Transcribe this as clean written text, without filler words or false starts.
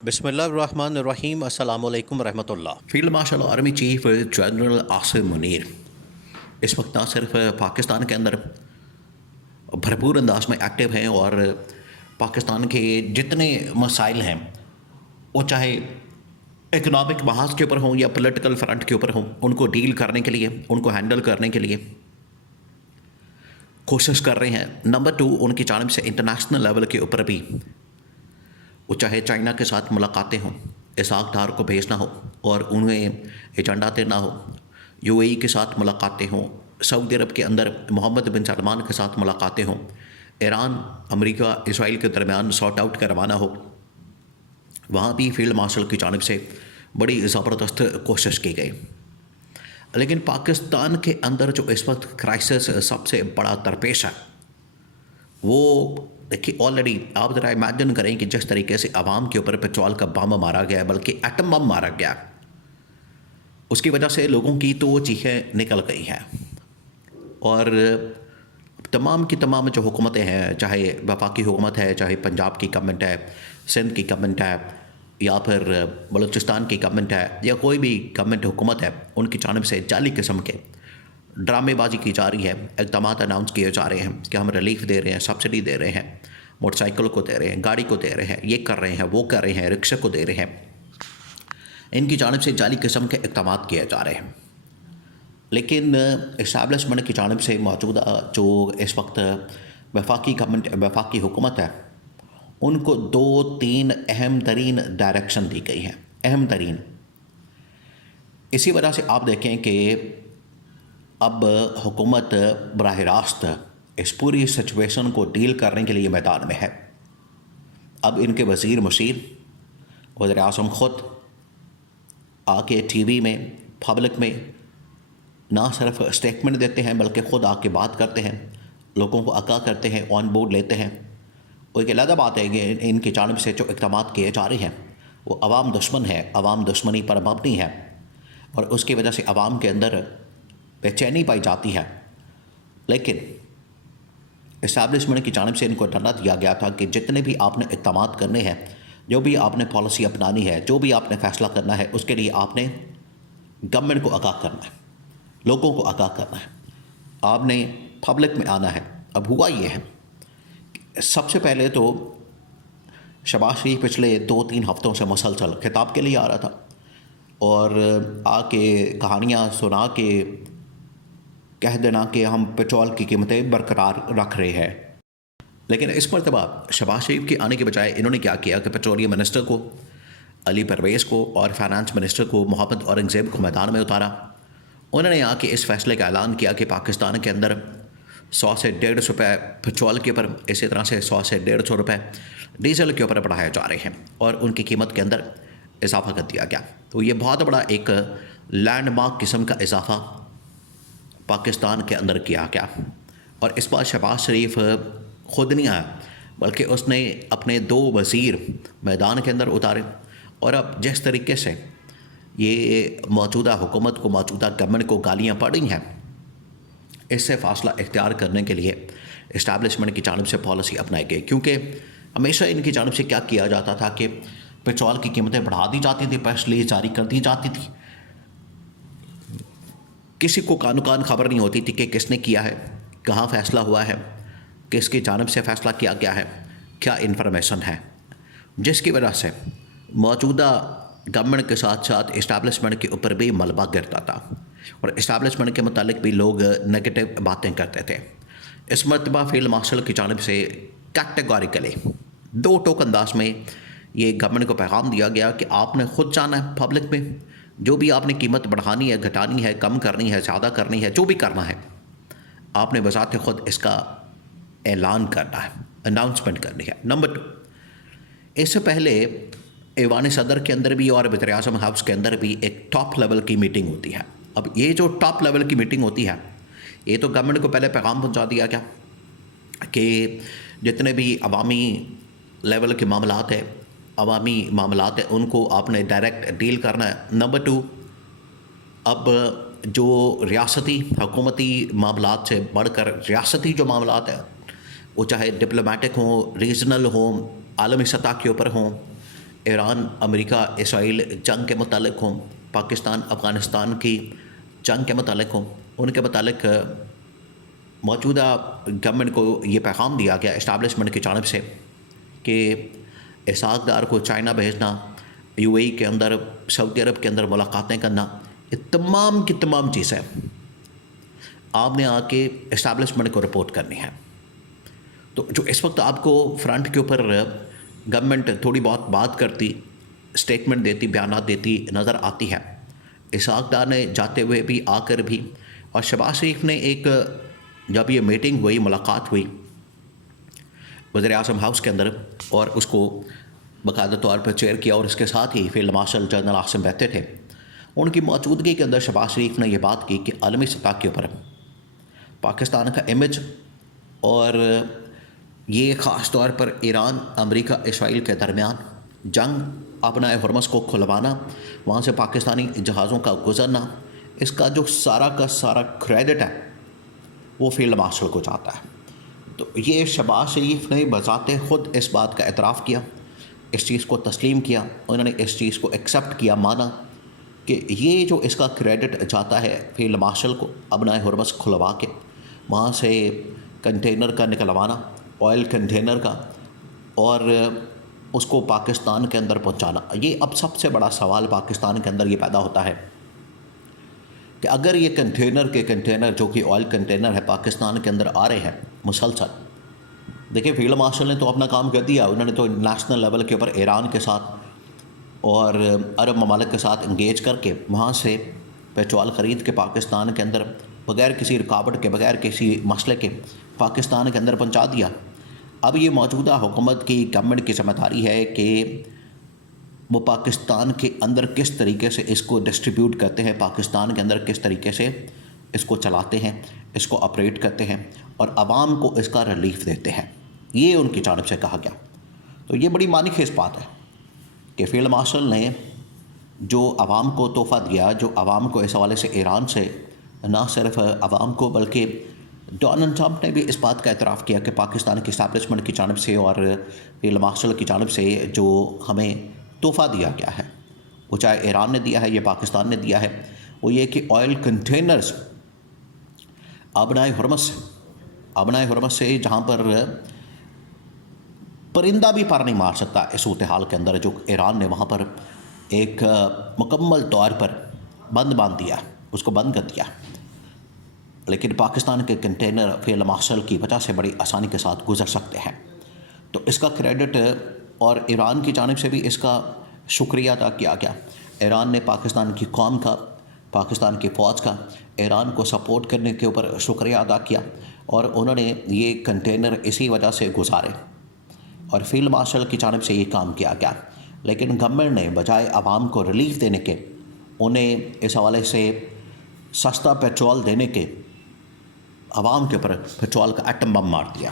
بسم اللہ الرحمن الرحیم۔ السلام علیکم ورحمۃ اللہ۔ Field marshal army chief general Asim Munir اس وقت نہ صرف پاکستان کے اندر بھرپور انداز میں ایکٹیو ہیں اور پاکستان کے جتنے مسائل ہیں وہ چاہے اکنامک محاذ کے اوپر ہوں یا پولیٹیکل فرنٹ کے اوپر ہوں، ان کو ڈیل کرنے کے لیے، ان کو ہینڈل کرنے کے لیے کوشش کر رہے ہیں۔ نمبر 2، ان کی جانب سے انٹرنیشنل لیول کے اوپر بھی وہ چاہے چائنا کے ساتھ ملاقاتیں ہوں، اسحاق ڈار کو بھیجنا ہو اور انہیں ایجنڈا دینا ہو، یو اے ای کے ساتھ ملاقاتیں ہوں، سعودی عرب کے اندر محمد بن سلمان کے ساتھ ملاقاتیں ہوں، ایران، امریکہ، اسرائیل کے درمیان سارٹ آؤٹ کروانا ہو، وہاں بھی فیلڈ مارشل کی جانب سے بڑی زبردست کوشش کی گئی۔ لیکن پاکستان کے اندر جو اس وقت کرائسس سب سے بڑا درپیش ہے وہ دیکھیے، آلریڈی آپ ذرا امیجن کریں کہ جس طریقے سے عوام کے اوپر پیٹرول کا بم مارا گیا ہے، بلکہ ایٹم بم مارا گیا، اس کی وجہ سے لوگوں کی تو چیخیں نکل گئی ہیں۔ اور تمام کی تمام جو حکومتیں ہیں، چاہے وفاقی حکومت ہے، چاہے پنجاب کی گورنمنٹ ہے، سندھ کی گورنمنٹ ہے، یا پھر بلوچستان کی گورنمنٹ ہے، یا کوئی بھی گورنمنٹ حکومت ہے، ان کی جانب سے جعلی قسم کے ڈرامے بازی کی جا رہی ہے، اقدامات اناؤنس کیے جا رہے ہیں کہ ہم ریلیف دے رہے ہیں، سبسڈی دے رہے ہیں، موٹر سائیکل کو دے رہے ہیں، گاڑی کو دے رہے ہیں، یہ کر رہے ہیں، وہ کر رہے ہیں، رکشے کو دے رہے ہیں۔ ان کی جانب سے جعلی قسم کے اقدامات کیے جا رہے ہیں۔ لیکن اسٹیبلشمنٹ کی جانب سے موجودہ جو اس وقت وفاقی گورنمنٹ، وفاقی حکومت ہے، ان کو 2-3 اہم ترین ڈائریکشن دی گئی ہیں، اہم ترین۔ اسی وجہ سے آپ دیکھیں کہ اب حکومت براہ راست اس پوری سچویشن کو ڈیل کرنے کے لیے میدان میں ہے۔ اب ان کے وزیر مشیر، وزیر اعظم خود آ کے ٹی وی میں، پبلک میں نہ صرف اسٹیٹمنٹ دیتے ہیں بلکہ خود آ کے بات کرتے ہیں، لوگوں کو آگاہ کرتے ہیں، آن بورڈ لیتے ہیں۔ وہ ایک علیحدہ بات ہے کہ ان کی جانب سے جو اقدامات کیے جا رہے ہیں وہ عوام دشمن ہے، عوام دشمنی پر مبنی ہے، اور اس کی وجہ سے عوام کے اندر بے چینی پائی جاتی ہے۔ لیکن اسٹیبلشمنٹ کی جانب سے ان کو ڈرا دیا گیا تھا کہ جتنے بھی آپ نے اقدامات کرنے ہیں، جو بھی آپ نے پالیسی اپنانی ہے، جو بھی آپ نے فیصلہ کرنا ہے، اس کے لیے آپ نے گورنمنٹ کو آگاہ کرنا ہے، لوگوں کو آگاہ کرنا ہے، آپ نے پبلک میں آنا ہے۔ اب ہوا یہ ہے کہ سب سے پہلے تو شہباز شریف پچھلے 2-3 ہفتوں سے مسلسل خطاب کے لیے آ رہا تھا اور آ کے کہانیاں سنا کے کہہ دینا کہ ہم پیٹرول کی قیمتیں برقرار رکھ رہے ہیں۔ لیکن اس مرتبہ شہباز شریف کے آنے کے بجائے انہوں نے کیا کیا کہ پیٹرولیم منسٹر کو، علی پرویز کو، اور فائنانس منسٹر کو، محمد اورنگزیب کو میدان میں اتارا۔ انہوں نے آ کے اس فیصلے کا اعلان کیا کہ پاکستان کے اندر 100 سے 150 روپے پیٹرول کے اوپر، اسی طرح سے 100 سے 150 روپے ڈیزل کے اوپر بڑھائے جا رہے ہیں اور ان کی قیمت کے اندر اضافہ کر دیا گیا۔ تو یہ بہت بڑا ایک لینڈ مارک قسم کا اضافہ پاکستان کے اندر کیا گیا، اور اس بار شہباز شریف خود نہیں آیا بلکہ اس نے اپنے 2 وزیر میدان کے اندر اتارے۔ اور اب جس طریقے سے یہ موجودہ حکومت کو، موجودہ گورنمنٹ کو گالیاں پڑ رہی ہیں، اس سے فاصلہ اختیار کرنے کے لیے اسٹیبلشمنٹ کی جانب سے پالیسی اپنائی گئی، کیونکہ ہمیشہ ان کی جانب سے کیا کیا جاتا تھا کہ پیٹرول کی قیمتیں بڑھا دی جاتی تھی، پریس ریلیز جاری کر دی جاتی تھی، کسی کو کانو کان خبر نہیں ہوتی تھی کہ کس نے کیا ہے، کہاں فیصلہ ہوا ہے، کس کی جانب سے فیصلہ کیا گیا ہے، کیا انفارمیشن ہے، جس کی وجہ سے موجودہ گورنمنٹ کے ساتھ ساتھ اسٹیبلشمنٹ کے اوپر بھی ملبہ گرتا تھا اور اسٹیبلشمنٹ کے متعلق بھی لوگ نگیٹو باتیں کرتے تھے۔ اس مرتبہ فیلڈ مارشل کی جانب سے کیٹیگوریکلی 2 ٹوک انداز میں یہ گورنمنٹ کو پیغام دیا گیا کہ آپ نے خود جانا ہے پبلک میں، جو بھی آپ نے قیمت بڑھانی ہے، گھٹانی ہے، کم کرنی ہے، زیادہ کرنی ہے، جو بھی کرنا ہے، آپ نے بذات خود اس کا اعلان کرنا ہے، اناؤنسمنٹ کرنی ہے۔ نمبر 2، اس سے پہلے ایوان صدر کے اندر بھی اور وزیر اعظم ہاؤس کے اندر بھی ایک ٹاپ لیول کی میٹنگ ہوتی ہے۔ اب یہ جو ٹاپ لیول کی میٹنگ ہوتی ہے، یہ تو گورنمنٹ کو پہلے پیغام پہنچا دیا گیا کہ جتنے بھی عوامی لیول کے معاملات ہیں، عوامی معاملات ہیں، ان کو آپ نے ڈائریکٹ ڈیل کرنا ہے۔ نمبر 2، اب جو ریاستی حکومتی معاملات سے بڑھ کر ریاستی جو معاملات ہیں، وہ چاہے ڈپلومیٹک ہوں، ریجنل ہوں، عالمی سطح کے اوپر ہوں، ایران امریکہ اسرائیل جنگ کے متعلق ہوں، پاکستان افغانستان کی جنگ کے متعلق ہوں، ان کے متعلق موجودہ گورنمنٹ کو یہ پیغام دیا گیا اسٹیبلشمنٹ کی جانب سے کہ اسحاق ڈار کو چائنا بھیجنا، یو اے ای کے اندر، سعودی عرب کے اندر ملاقاتیں کرنا، یہ تمام کی تمام چیزیں آپ نے آ کے اسٹیبلشمنٹ کو رپورٹ کرنی ہے۔ تو جو اس وقت آپ کو فرنٹ کے اوپر گورنمنٹ تھوڑی بہت بات کرتی، اسٹیٹمنٹ دیتی، بیانات دیتی نظر آتی ہے، اسحاق ڈار نے جاتے ہوئے بھی، آ کر بھی، اور شہباز شریف نے ایک جب یہ میٹنگ ہوئی، ملاقات ہوئی وزیر اعظم ہاؤس کے اندر، اور اس کو باقاعدہ طور پر چیئر کیا، اور اس کے ساتھ ہی فیلڈ مارشل جنرل عاصم بیٹھے تھے، ان کی موجودگی کے اندر شہباز شریف نے یہ بات کی کہ عالمی سطح کے اوپر پاکستان کا امیج، اور یہ خاص طور پر ایران امریکہ اسرائیل کے درمیان جنگ، اپنا ہرمز کو کھلوانا، وہاں سے پاکستانی جہازوں کا گزرنا، اس کا جو سارا کا سارا کریڈٹ ہے وہ فیلڈ مارشل کو جاتا ہے۔ تو یہ شہباز شریف نے بذات خود اس بات کا اعتراف کیا، اس چیز کو تسلیم کیا، انہوں نے اس چیز کو ایکسیپٹ کیا، مانا کہ یہ جو اس کا کریڈٹ جاتا ہے فیلڈ مارشل کو، ابنا ہرمز کھلوا کے وہاں سے کنٹینر کا نکلوانا، آئل کنٹینر کا، اور اس کو پاکستان کے اندر پہنچانا۔ یہ اب سب سے بڑا سوال پاکستان کے اندر یہ پیدا ہوتا ہے کہ اگر یہ کنٹینر جو کہ آئل کنٹینر ہے پاکستان کے اندر آ رہے ہیں مسلسل، دیکھیں فیلڈ مارشل نے تو اپنا کام کر دیا، انہوں نے تو نیشنل لیول کے اوپر ایران کے ساتھ اور عرب ممالک کے ساتھ انگیج کر کے وہاں سے پیٹرول خرید کے پاکستان کے اندر بغیر کسی رکاوٹ کے، بغیر کسی مسئلے کے پاکستان کے اندر پہنچا دیا۔ اب یہ موجودہ حکومت کی، گورنمنٹ کی ذمہ داری ہے کہ وہ پاکستان کے اندر کس طریقے سے اس کو ڈسٹریبیوٹ کرتے ہیں، پاکستان کے اندر کس طریقے سے اس کو چلاتے ہیں، اس کو آپریٹ کرتے ہیں، اور عوام کو اس کا ریلیف دیتے ہیں، یہ ان کی جانب سے کہا گیا۔ تو یہ بڑی معنی خیز بات ہے کہ فیلڈ مارشل نے جو عوام کو تحفہ دیا، جو عوام کو اس حوالے سے ایران سے، نہ صرف عوام کو بلکہ ڈونلڈ ٹرمپ نے بھی اس بات کا اعتراف کیا کہ پاکستان کی اسٹیبلشمنٹ کی جانب سے اور فیلڈ مارشل کی جانب سے جو ہمیں تحفہ دیا گیا ہے، وہ چاہے ایران نے دیا ہے یا پاکستان نے دیا ہے، وہ یہ کہ آئل کنٹینرز آبنائے حرمت سے جہاں پر پرندہ بھی پر نہیں مار سکتا اس صورتحال کے اندر، جو ایران نے وہاں پر ایک مکمل طور پر باندھ دیا، اس کو بند کر دیا، لیکن پاکستان کے کنٹینر فیلڈ مارشل کی وجہ سے بڑی آسانی کے ساتھ گزر سکتے ہیں۔ تو اس کا کریڈٹ اور ایران کی جانب سے بھی اس کا شکریہ ادا کیا گیا۔ ایران نے پاکستان کی قوم کا، پاکستان کی فوج کا ایران کو سپورٹ کرنے کے اوپر شکریہ ادا کیا، اور انہوں نے یہ کنٹینر اسی وجہ سے گزارے، اور فیلڈ مارشل کی جانب سے یہ کام کیا گیا۔ لیکن گورنمنٹ نے بجائے عوام کو ریلیف دینے کے، انہیں اس حوالے سے سستا پیٹرول دینے کے، عوام کے اوپر پیٹرول کا ایٹم بم مار دیا۔